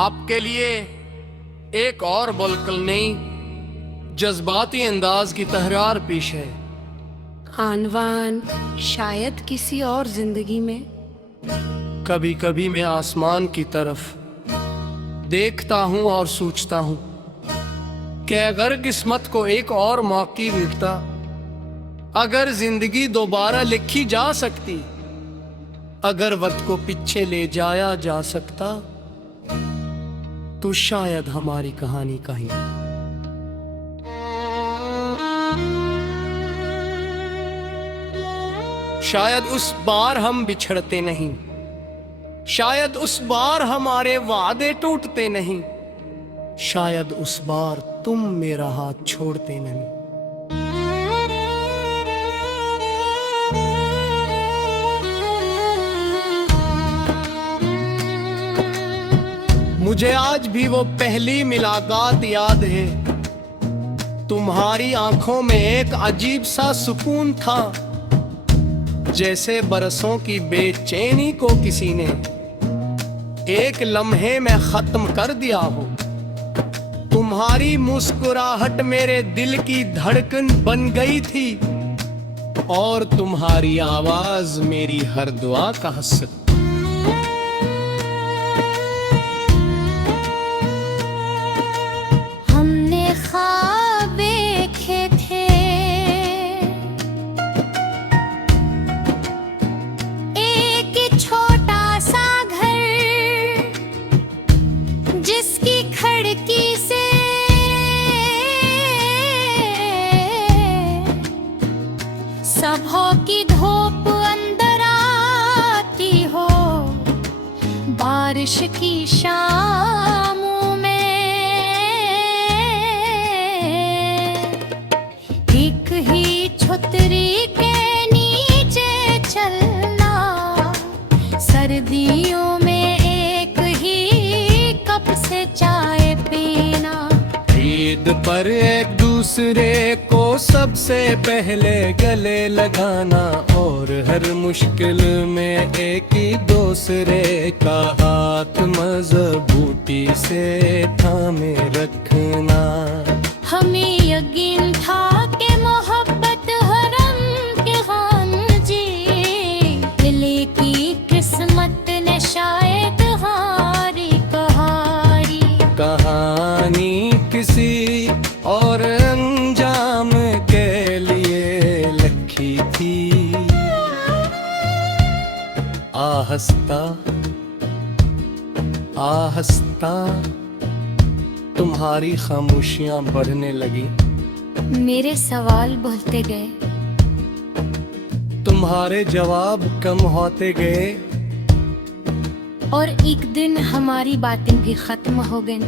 आपके लिए एक और बल्कल नई जज्बाती अंदाज की तहरार पेश है। आनवान शायद किसी और जिंदगी में कभी कभी मैं आसमान की तरफ देखता हूँ और सोचता हूँ कि अगर किस्मत को एक और मौका मिलता, अगर जिंदगी दोबारा लिखी जा सकती, अगर वक्त को पीछे ले जाया जा सकता, तो शायद हमारी कहानी कहीं शायद उस बार हम बिछड़ते नहीं, शायद उस बार हमारे वादे टूटते नहीं, शायद उस बार तुम मेरा हाथ छोड़ते नहीं। मुझे आज भी वो पहली मुलाकात याद है। तुम्हारी आंखों में एक अजीब सा सुकून था, जैसे बरसों की बेचैनी को किसी ने एक लम्हे में खत्म कर दिया हो। तुम्हारी मुस्कुराहट मेरे दिल की धड़कन बन गई थी और तुम्हारी आवाज मेरी हर दुआ का हसरत। हमने ख्वाब देखे थे, एक छोटा सा घर जिसकी खिड़की से सुबह की धूप अंदर आती हो, बारिश की शामों में एक ही छतरी के नीचे चलना, सर्दियों में एक ही कप से चाय पीना, ईद पर एक दूसरे को सबसे पहले गले लगाना और हर मुश्किल में एक ही दूसरे का हाथ मजबूती से थामे रखना। हमें यकीन था कि मोहब्बत हरम के खान जी, दिल की किस्मत ने शायद हारी कहानी किसी और अंजाम के लिए लिखी थी। आहिस्ता आहिस्ता तुम्हारी खामोशियां बढ़ने लगी, मेरे सवाल बोलते गए, तुम्हारे जवाब कम होते गए, और एक दिन हमारी बातें भी खत्म हो गईं।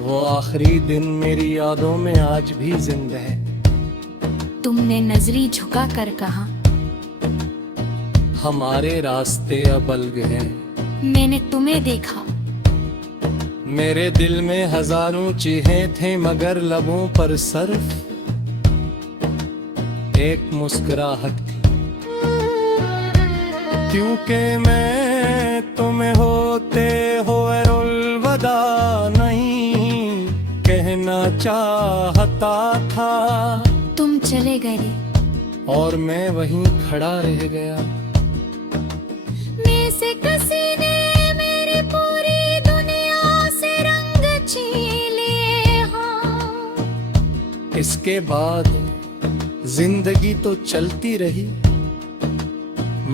वो आखिरी दिन मेरी यादों में आज भी जिंदा है। तुमने नजरी झुका कर कहा, हमारे रास्ते अब अलग हैं। मैंने तुम्हें देखा, मेरे दिल में हजारों चीजें थे, मगर लबों पर सिर्फ एक मुस्कुराहट थी। क्योंकि मैं तुम्हें होते हुए अलविदा नहीं कहना चाहता था, तुम चले गए और मैं वहीं खड़ा रह गया। में से किसी ने मेरी पूरी दुनिया से रंग छीन लिए। हाँ, इसके बाद जिंदगी तो चलती रही,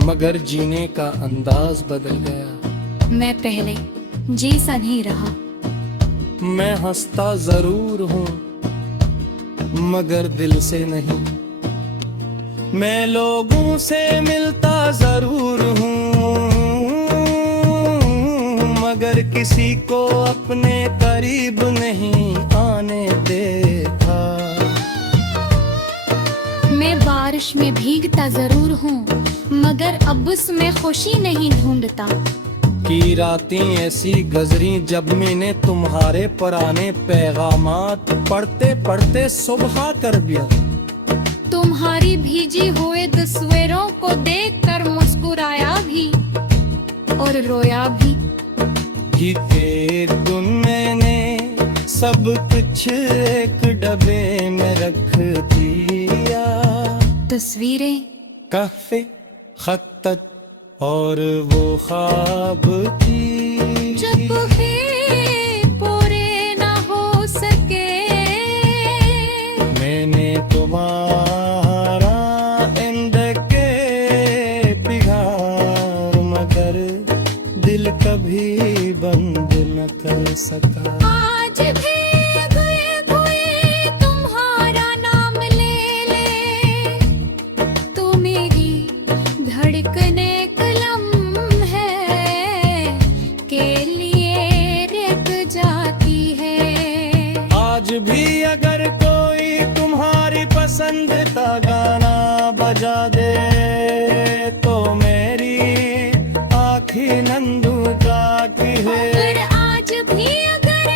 मगर जीने का अंदाज बदल गया। मैं पहले जैसा नहीं रहा। मैं हंसता जरूर हूँ, मगर दिल से नहीं। मैं लोगों से मिलता जरूर हूँ, मगर किसी को अपने करीब नहीं आने देता। मैं बारिश में भीगता जरूर हूँ, मगर अब उसमें खुशी नहीं ढूंढता। की रातें ऐसी गुजरी जब मैंने तुम्हारे पुराने पैगामात पढ़ते पढ़ते सुबह कर दिया। तुम्हारी भीजी हुए तस्वीरों को देखकर मुस्कुराया भी और रोया भी। ही एक दिन मैंने सब कुछ एक डब्बे में रख दिया। तस्वीरें, काफी खत और वो ख्वाब की जब भी पूरे ना हो सके, मैंने तुम्हारा इंदके पिघार मगर दिल कभी बंद न कर सका। आज भी गुए गुए तुम्हारा नाम ले ले, तो मेरी धड़कने कलम है के लिए रुक जाती है। आज भी अगर कोई तुम्हारी पसंद का गाना बजा दे तो मेरी आँखें नंदू जाती है। पर आज भी अगर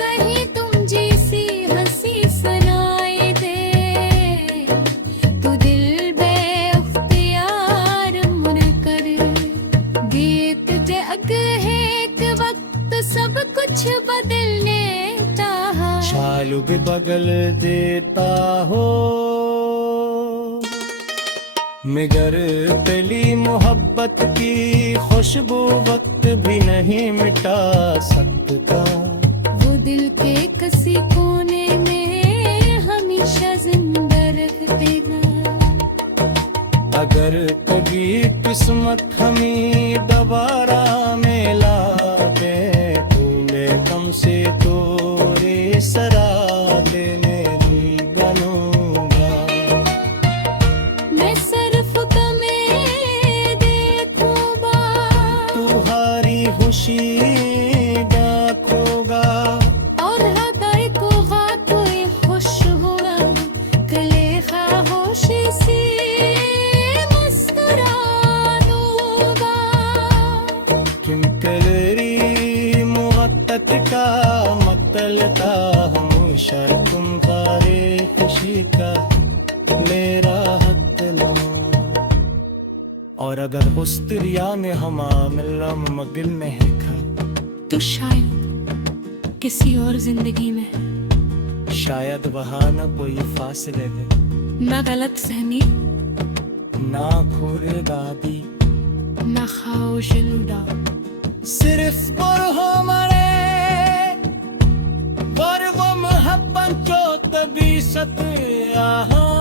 कहीं तुम जैसी हंसी सुनाई दे, तो दिल बेअख्तियार मुनकर गीत जग है एक वक्त सब कुछ बदल लेता है। शालू भी बगल देता हो मगर पहली मोहब्बत की खुशबू वक्त भी नहीं मिटा सकता। वो दिल के किसी कोने में हमेशा जिंदा रख देगा। अगर कभी किस्मत हमें दोबारा मिला दे, तूने कम से तोरे सरा देने भी बनूंगा। मैं सिर्फ तुम्हें देखूंगा, तुम्हारी खुशी गाथूंगा। और हृदय को कोई खुश होगा, गले खामोश से मुस्कुरा दूंगा। किन कलरी मुहत्तत का मतलता हमेशा तुम तारे खुशी का मेरा हक लो। और अगर उस दरिया में हम मिला मगिल में है खा, तो शायद किसी और जिंदगी में शायद वहाँ न कोई फासले दे, ना गलत फहमी, ना खोरे दादी, ना खाओश लुड़ा। सिर्फ पर हमारे पर वो मोहब्बत जो तभी सत यहाँ